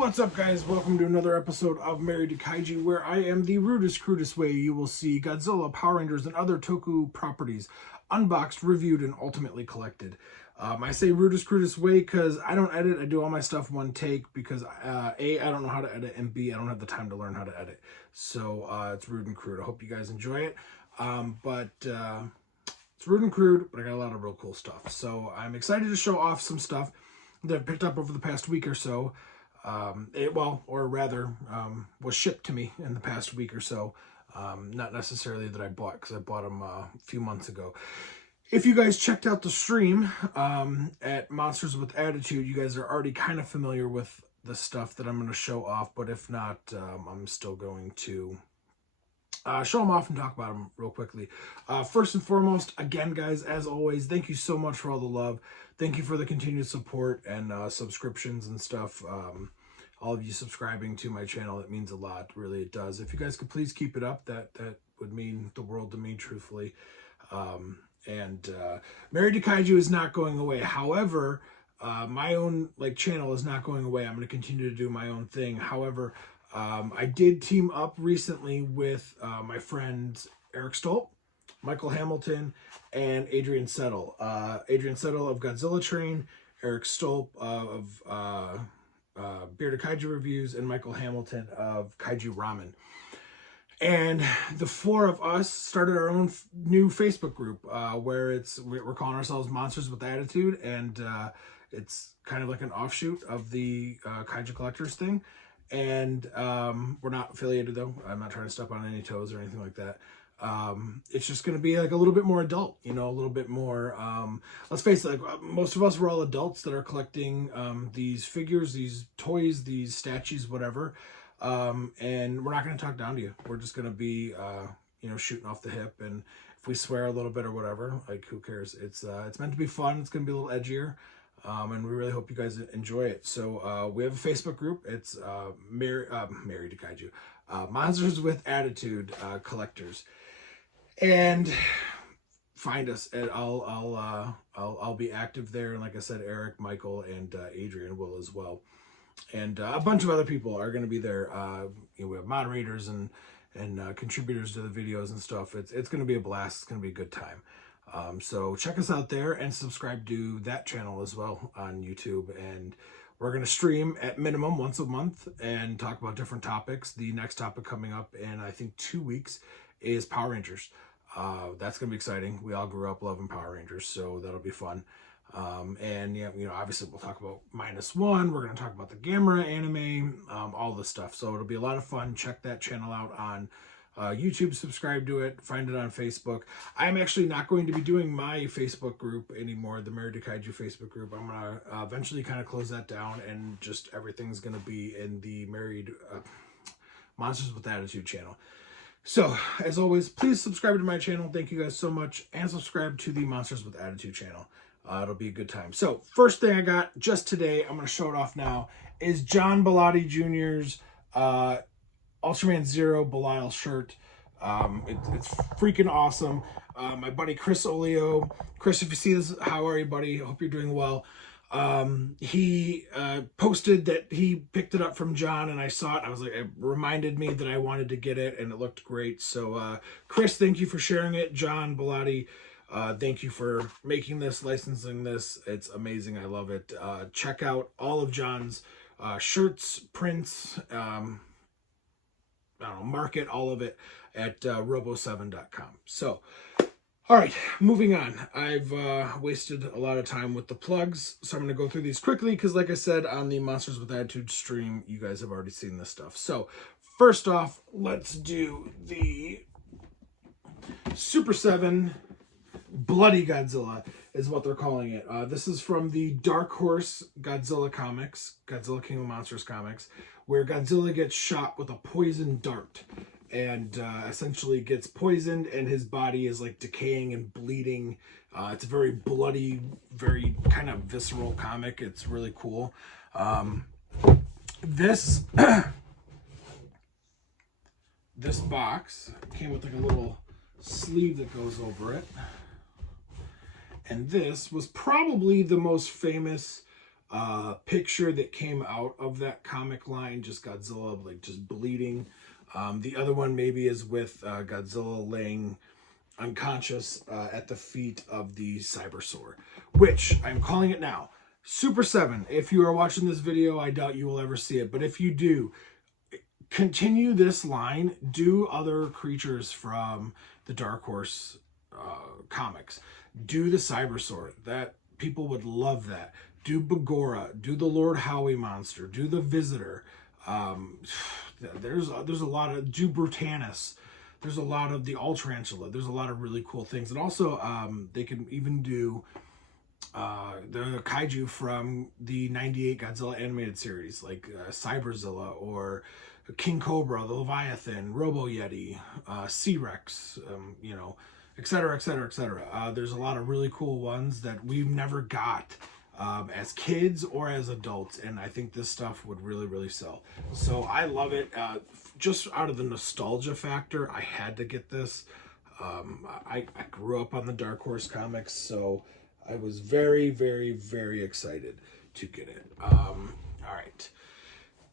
What's up, guys? Welcome to another episode of Married to Kaiju, where I am the rudest, crudest way you will see Godzilla, Power Rangers, and other Toku properties unboxed, reviewed, and ultimately collected. I say rudest, crudest way because I don't edit. I do all my stuff one take because A, I don't know how to edit, and B, I don't have the time to learn how to edit. So it's rude and crude. I hope you guys enjoy it. It's rude and crude, but I got a lot of real cool stuff. So I'm excited to show off some stuff that I've picked up over the past week or so. Was shipped to me in the past week or so. Not necessarily that I bought, because I bought them a few months ago. If you guys checked out the stream at Monsters with Attitude, you guys are already kind of familiar with the stuff that I'm going to show off. But if not, I'm still going to show them off and talk about them real quickly. First and foremost, again, guys, as always, thank you so much for all the love. Thank you for the continued support and subscriptions and stuff. All of you subscribing to my channel, it means a lot. Really, it does. If you guys could please keep it up, that would mean the world to me, truthfully. Married to Kaiju is not going away. However, my own channel is not going away. I'm going to continue to do my own thing. However, I did team up recently with my friends Eric Stolp, Michael Hamilton, and Adrian Settle. Adrian Settle of Godzilla Train, Eric Stolp of Bearded Kaiju Reviews, and Michael Hamilton of Kaiju Ramen. And the four of us started our own new Facebook group where we're calling ourselves Monsters with Attitude, and it's kind of like an offshoot of the Kaiju Collectors thing. And we're not affiliated, though. I'm not trying to step on any toes or anything like that. It's just going to be like a little bit more adult, a little bit more, let's face it, most of us were all adults that are collecting these figures, these toys, these statues, whatever. And we're not going to talk down to you. We're just going to be, shooting off the hip. And if we swear a little bit or whatever, who cares? It's meant to be fun. It's going to be a little edgier. And we really hope you guys enjoy it. So we have a Facebook group. It's Married to Kaiju, Monsters with Attitude Collectors, and find us. And I'll be active there. And like I said, Eric, Michael, and Adrian will as well, and a bunch of other people are going to be there. We have moderators and contributors to the videos and stuff. It's going to be a blast. It's going to be a good time. So check us out there and subscribe to that channel as well on YouTube. And we're going to stream at minimum once a month and talk about different topics. The next topic coming up in, I think, 2 weeks is Power Rangers. That's going to be exciting. We all grew up loving Power Rangers, so that'll be fun. Obviously we'll talk about -1. We're going to talk about the Gamera anime, all this stuff. So it'll be a lot of fun. Check that channel out on YouTube, subscribe to it, find it on Facebook. I'm actually not going to be doing my Facebook group anymore, the Married to Kaiju Facebook group. I'm going to eventually kind of close that down, and just everything's going to be in the Monsters with Attitude channel. So, as always, please subscribe to my channel. Thank you guys so much. And subscribe to the Monsters with Attitude channel. It'll be a good time. So, first thing I got just today, I'm going to show it off now, is John Bellotti Jr.'s Ultraman Zero Belial shirt. It's freaking awesome. My buddy Chris Olio. Chris, if you see this, how are you, buddy? Hope you're doing well. He posted that he picked it up from John, and I saw it. I was like, it reminded me that I wanted to get it, and it looked great. So, Chris, thank you for sharing it. John Bellotti, thank you for making this, licensing this. It's amazing. I love it. Check out all of John's shirts, prints, market, all of it at robo7.com. So, all right, moving on. I've wasted a lot of time with the plugs, so I'm going to go through these quickly because, like I said, on the Monsters with Attitude stream, you guys have already seen this stuff. So, first off, let's do the Super7 Bloody Godzilla is what they're calling it. This is from the Dark Horse Godzilla comics, Godzilla King of Monsters comics, where Godzilla gets shot with a poison dart and essentially gets poisoned, and his body is decaying and bleeding. It's a very bloody, very kind of visceral comic. It's really cool. This box came with a little sleeve that goes over it. And this was probably the most famous picture that came out of that comic line, just Godzilla like just bleeding. The other one maybe is with Godzilla laying unconscious at the feet of the Cybersaur, which I'm calling it now. Super 7, if you are watching this video, I doubt you will ever see it, but if you do, continue this line. Do other creatures from the Dark Horse comics. Do the Cybersaur. That people would love that. Do Bagora. Do the Lord Howie monster. Do the Visitor. There's a lot of, do Brutanus. There's a lot of the Ultrantula. There's a lot of really cool things. And also they can even do the kaiju from the 98 Godzilla animated series, like Cyberzilla or King Cobra, the Leviathan, Robo Yeti, C-Rex, you know, etc., etc., etc. There's a lot of really cool ones that we've never got as kids or as adults, and I think this stuff would really, really sell. So I love it. Just out of the nostalgia factor, I had to get this. I grew up on the Dark Horse comics, so I was very, very, very excited to get it. All right.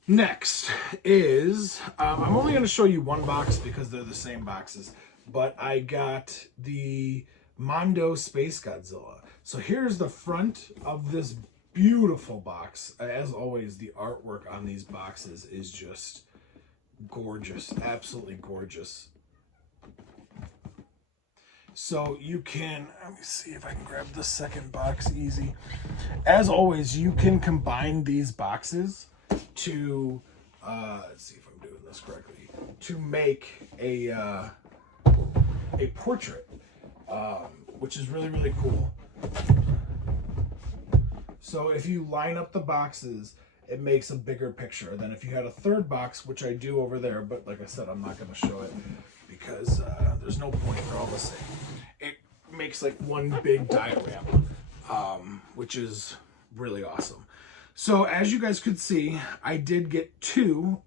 Next is, I'm only going to show you one box because they're the same boxes, but I got the Mondo Spacegodzilla. So here's the front of this beautiful box. As always, the artwork on these boxes is just gorgeous, absolutely gorgeous. So you can, let me see if I can grab the second box easy. As always, you can combine these boxes to, let's see if I'm doing this correctly, to make a portrait, which is really, really cool. So if you line up the boxes, it makes a bigger picture than if you had a third box, which I do over there, but like I said, I'm not going to show it because there's no point, they're all the same. It makes like one big diorama, which is really awesome. So as you guys could see, I did get two,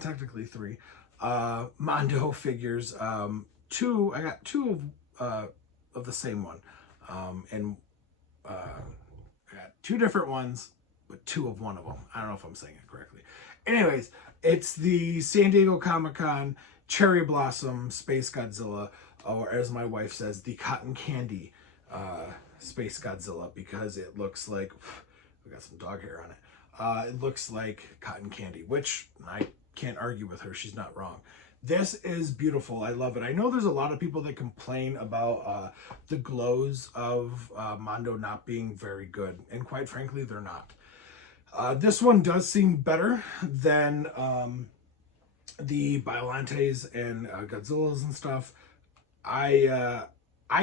technically three, Mondo figures. I got two of the same one, and I got two different ones, but two of one of them. I don't know if I'm saying it correctly. Anyways, it's the San Diego Comic-Con Cherry Blossom Space Godzilla, or as my wife says, the Cotton Candy Space Godzilla, because it looks like, we got some dog hair on it. It looks like cotton candy, which I can't argue with her. She's not wrong. This is beautiful. I love it. I know there's a lot of people that complain about the glows of Mondo not being very good, and quite frankly, they're not. This one does seem better than the Biolantes and Godzillas and stuff. I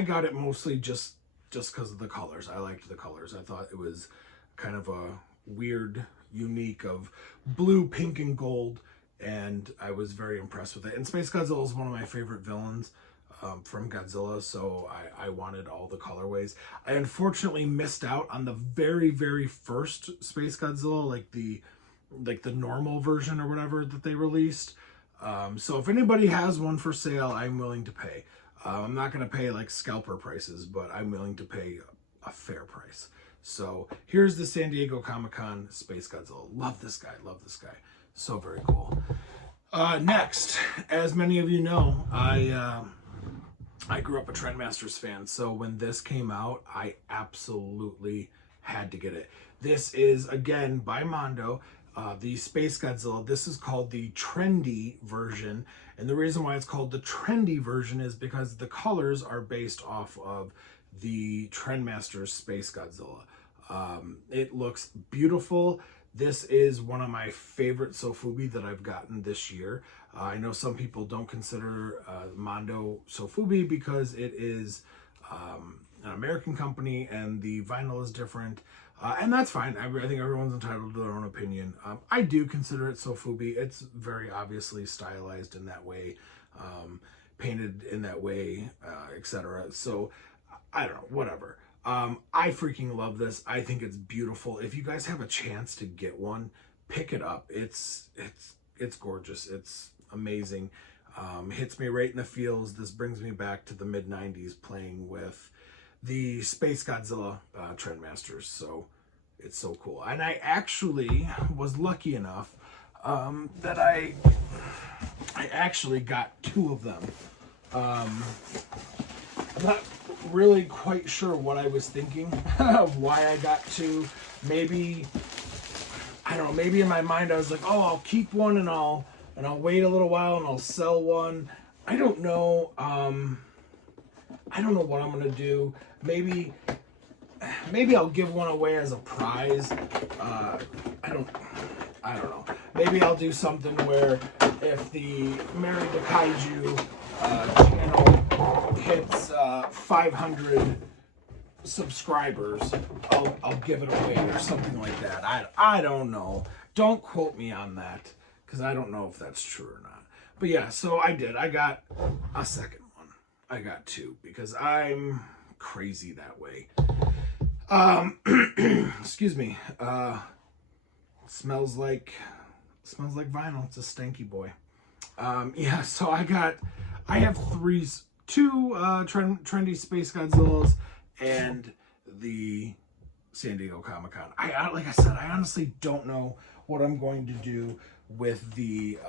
got it mostly just because of the colors. I liked the colors. I thought it was kind of a weird, unique of blue, pink, and gold, and I was very impressed with it. And Space Godzilla is one of my favorite villains from Godzilla, so I wanted all the colorways. I unfortunately missed out on the very, very first Space Godzilla, like the normal version or whatever that they released. So if anybody has one for sale, I'm willing to pay. I'm not going to pay like scalper prices, but I'm willing to pay a fair price. So here's the San Diego Comic-Con Space Godzilla. Love this guy. Love this guy. So very cool. Next, as many of you know, I grew up a Trendmasters fan. So when this came out, I absolutely had to get it. This is, again, by Mondo, the Space Godzilla. This is called the trendy version. And the reason why it's called the trendy version is because the colors are based off of the Trendmasters Space Godzilla. It looks beautiful. This is one of my favorite Sofubi that I've gotten this year. I know some people don't consider Mondo Sofubi because it is an American company and the vinyl is different. And that's fine. I think everyone's entitled to their own opinion. I do consider it Sofubi. It's very obviously stylized in that way, painted in that way, etc. So I don't know, whatever. I freaking love this. I think it's beautiful. If you guys have a chance to get one, pick it up. It's gorgeous. It's amazing. Hits me right in the feels. This brings me back to the mid-90s playing with the Space Godzilla Trendmasters. So It's so cool. And I actually was lucky enough that I actually got 2 of them. I'm not really quite sure what I was thinking of why I got 2. Maybe, I don't know, maybe in my mind I was like, oh, I'll keep one and I'll wait a little while and I'll sell one. I don't know. I don't know what I'm gonna do. Maybe I'll give one away as a prize. I don't know. Maybe I'll do something where if the Married to Kaiju channel hits 500 subscribers, I'll give it away or something like that. I don't know. Don't quote me on that because I don't know if that's true or not. But yeah, so I did. I got a second one. I got 2 because I'm crazy that way. Excuse me. Smells like vinyl. It's a stanky boy. Yeah, so I have 2 trendy Space Godzillas and the San Diego Comic-Con. Like I said, I honestly don't know what I'm going to do with the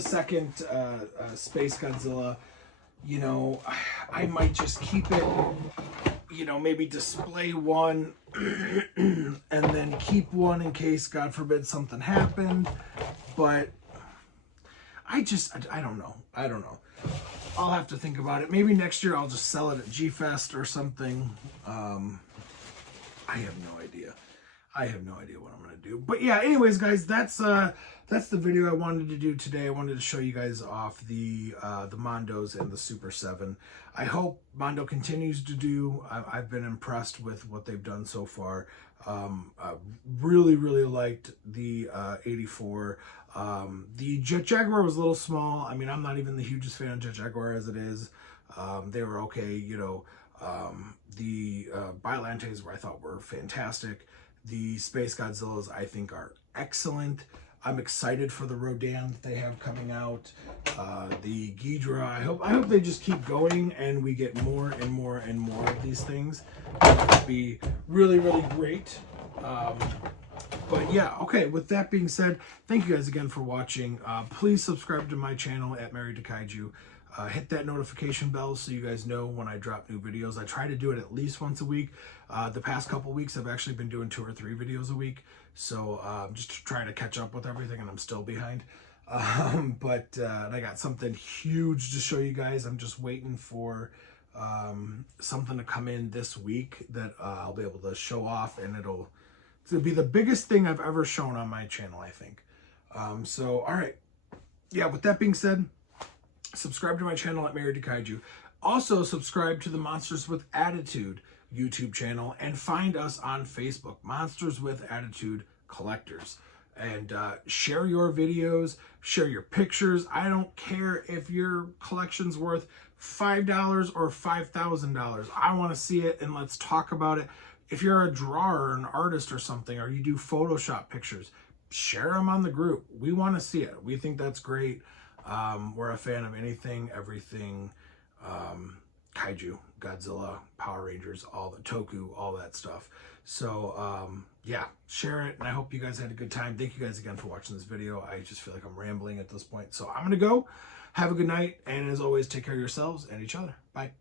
second Space Godzilla. You know, I might just keep it, you know, maybe display one and then keep one in case, God forbid, something happened. But I don't know. I'll have to think about it. Maybe next year I'll just sell it at G-Fest or something. I have no idea. What I'm gonna do. But yeah, anyways, guys, that's the video I wanted to do today. I wanted to show you guys off the Mondos and the Super 7. I hope Mondo continues to do. I've been impressed with what they've done so far. I really liked the 84. The Jet Jaguar was a little small. I mean, I'm not even the hugest fan of Jet Jaguar as it is. They were okay, you know. The Biolantes I thought were fantastic. The Space Godzillas I think are excellent. I'm excited for the Rodan that they have coming out. The Ghidra, I hope they just keep going and we get more and more and more of these things. That would be really great. But yeah, okay, with that being said, thank you guys again for watching. Please subscribe to my channel at Married to Kaiju. Hit that notification bell so you guys know when I drop new videos. I try to do it at least once a week. The past couple weeks, I've actually been doing 2 or 3 videos a week. So just trying to catch up with everything, and I'm still behind. But I got something huge to show you guys. I'm just waiting for something to come in this week that I'll be able to show off, and it'll be the biggest thing I've ever shown on my channel, I think. So, all right. Yeah, with that being said, subscribe to my channel at Married to Kaiju. Also, subscribe to the Monsters with Attitude YouTube channel and find us on Facebook, Monsters with Attitude Collectors. And share your videos, share your pictures. I don't care if your collection's worth $5 or $5,000. I want to see it, and let's talk about it. If you're a drawer or an artist or something, or you do Photoshop pictures, share them on the group. We want to see it. We think that's great. We're a fan of anything, everything, Kaiju, Godzilla, Power Rangers, all the Toku, all that stuff. So, yeah, share it, and I hope you guys had a good time. Thank you guys again for watching this video. I just feel like I'm rambling at this point. So I'm going to go. Have a good night, and as always, take care of yourselves and each other. Bye.